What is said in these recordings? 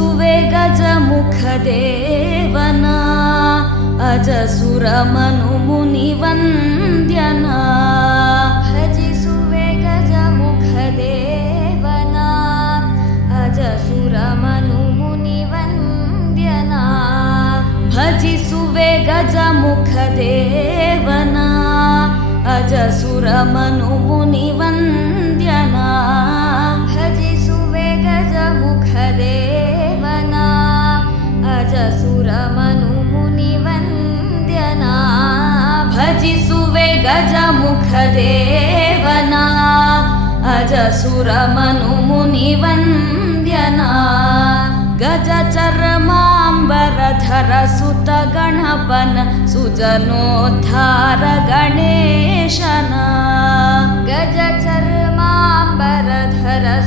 ಭಜಿಸುವೆ ಗಜಮುಖದೇವನ ಅಜಸುರ ಮನು ಮುನಿವಂದ್ಯನ ಭಜಿಸುವೆ ಗಜಮುಖದೇವನ ಅಜಸುರ ಮನು ಮುನಿವಂದ್ಯನ ಭಜಿಸುವೆ ಗಜಮುಖದೇವನ ಅಜಸುರ ಮನು ಮುನಿವಂದ್ಯನ ಭಜಿಸುವೆ ಗಜಮುಖದೇವನ ಅಜಸುರ ಮನು ಮುನಿವಂದ್ಯನ ಭಜಿಸುವೆ ಗಜಮುಖದೇವನ ಅಜಸುರ ಮನು ಮುನಿವಂದ್ಯನ ಗಜ ಚರ್ಮಾಂಬರಧರ ಸುತ ಗಣಪನ ಸುಜನೋದ್ಧಾರ ಗಣೇಶನ ಗಜ ಚರ್ಮಾಂಬರಧರ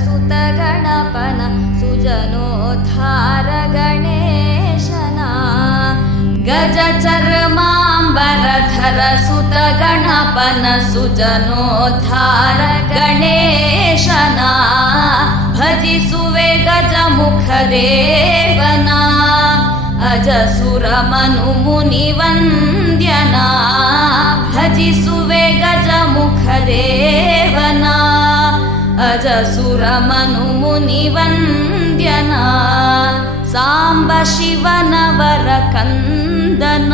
ಸುತ ಗಣಪನ ಸುಜನೋದ್ಧಾರ ಗಣೇಶನ ಗಜ ಚರ್ಮಾಂಬರಧರ ಸುತ ಗಣಪನ ಸುಜನೋದ್ಧಾರ ಗಣೇಶನ ಭಜಿಸುವೆ ಗಜಮುಖದೇವನ ಅಜಸುರ ಮನು ಮುನಿವಂದ್ಯನ ಭಜಿಸುವೆ ಗಜಮುಖದೇವನ ಅಜಸುರ ಮನು ಮುನಿವಂದ್ಯನ ಸಾಂಬ ಶಿವನ ವರ ಕಂದನ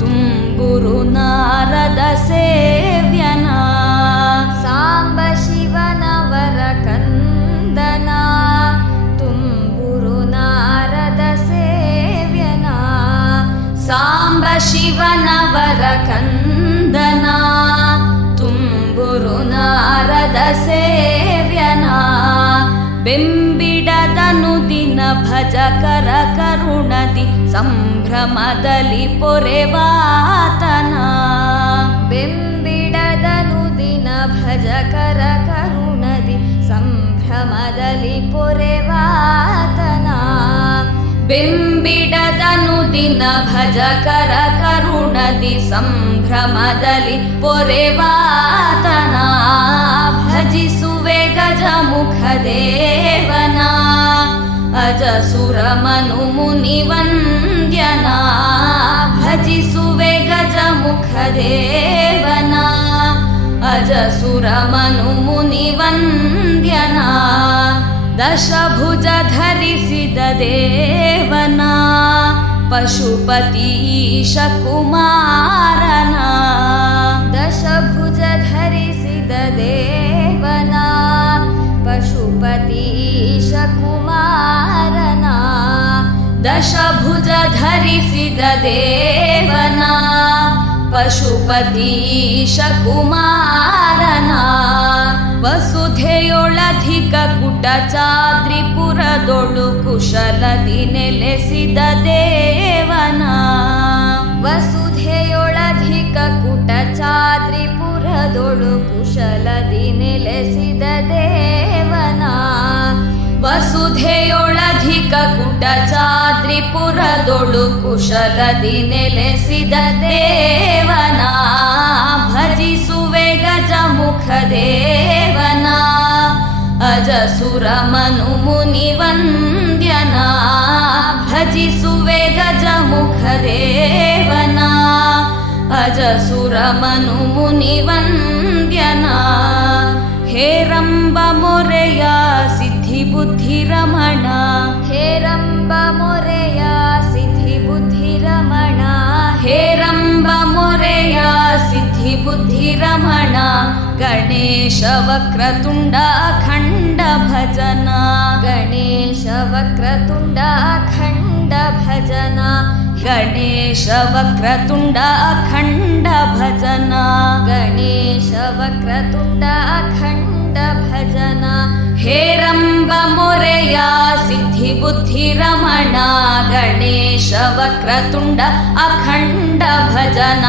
ತುಂಬುರು ನಾರದ ಸೇವ್ಯನ ಸಾಂಬ ಶಿವನ ವರ ಕಂದನ ತುಂಬುರು ನಾರದ ಸೇವ್ಯನ ಸಾಂಬ ಶಿವನ ವರ ಕಂದನ ತುಂಬುರು ನಾರದ ಸೇವ್ಯನ ಬೆಂಬಿಡದನು ದಿನ ಭಜಕರ ಕರುಣದಿ ಸಂಭ್ರಮದಲ್ಲಿ ಪೊರೆವಾತನ ಬೆಂಬಿಡದನು ದಿನ ಭಜಕರ ಕರುಣದಿ ಸಂಭ್ರಮದಲ್ಲಿ ಪೊರೆವಾತನ ಬೆಂಬಿಡದನು ದಿನ ಭಜಕರ ಕರುಣದಿ ಸಂಭ್ರಮದಲ್ಲಿ ಪೊರೆವಾತನ ಭಜಿಸುವೆ ಗಜಮುಖದೇವನ ಅಜಸುರ ಮನು ಮುನಿವಂದ್ಯನ ಭಜಿಸುವೆ ಗಜಮುಖದೇವನ ಅಜಸುರ ಮನು ಮುನಿವಂದ್ಯನ ದಶಭುಜ ಧರಿಸಿದ ದೇವನ ಪಶುಪತೀಶ ಕುಮಾರನ ದಶಭುಜ ಧರಿಸಿದ ದೇವನ ಪಶುಪತೀಶ ಕುಮಾರನ ದಶಭುಜ ಧರಿಸಿದ ದೇವನ ಪಶುಪತೀಶ ಕುಮಾರನ ವಸುಧೆಯೊಳಧಿಕ ಕುಟ ಚಾದ್ರಿಪುರದೊಳು ಕುಶಲದಿ ನೆಲೆಸಿದ ದೇವನ ವಸುಧೆಯೊಳಧಿಕ ಕುಟ ಚಾದ್ರಿಪುರದೊಳು ಕುಶಲದಿ ನೆಲೆಸಿದ ದೇವನ ವಸುಧೆಯೊಳಧಿಕ ಕುಟ ಚಾದ್ರಿಪುರದೊಳು ಕುಶಲದಿ ನೆಲೆಸಿದ ದೇವನ ಭಜಿಸುವೆ ಗಜಮುಖದೇವನ ಅಜಸುರ ಮನು ಮುನಿವಂದ್ಯನ ಭಜಿಸುವೆ ಗಜಮುಖದೇವನ ಅಜಸುರ ಮನು ಮುನಿವಂದ್ಯನ ಹೇರಂಬ ಮೊರೆಯ ಸಿದ್ಧಿ ಬುದ್ಧಿ ರಮಣ ಹೇರಂಬ ಮೊರೆಯ ಸಿದ್ಧಿ ಬುದ್ಧಿ ರಮಣ ಹೇರಂಬ ಮೊರೆಯ ಸಿದ್ಧಿ ಬುದ್ಧಿ ರಮಣ ಗಣೇಶ ವಕ್ರತುಂಡ ಅಖಂಡ ಭಜನ ಗಣೇಶ ವಕ್ರತುಂಡ ಅಖಂಡ ಭಜನ ಗಣೇಶ ವಕ್ರತುಂಡ ಅಖಂಡ ಭಜನ ಗಣೇಶ ವಕ್ರತುಂಡ ಅಖಂಡ ಭಜನ ಹೇರಂಬ ಮೊರೆಯ ಸಿದ್ಧಿ ಬುದ್ಧಿ ರಮಣ ಗಣೇಶ ವಕ್ರತುಂಡ ಅಖಂಡ ಭಜನ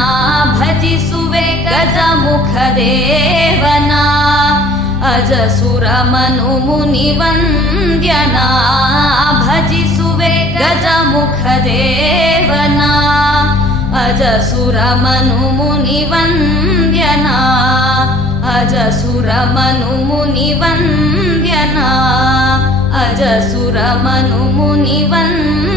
ಭಜಿಸುವೆ ಗಜಮುಖದೇವನ ಅಜಸುರ ಮನು ಮುನಿವಂದ್ಯನ ಭಜಿಸುವೆ ಗಜಮುಖದೇವನ ಅಜಸುರ ಮನು ಮುನಿವಂದ್ಯನ ಅಜಸುರ ಮನು ಮುನಿವಂದ್ಯನ ಅಜಸುರ ಮನು ಮುನಿವಂದ್ಯನಾ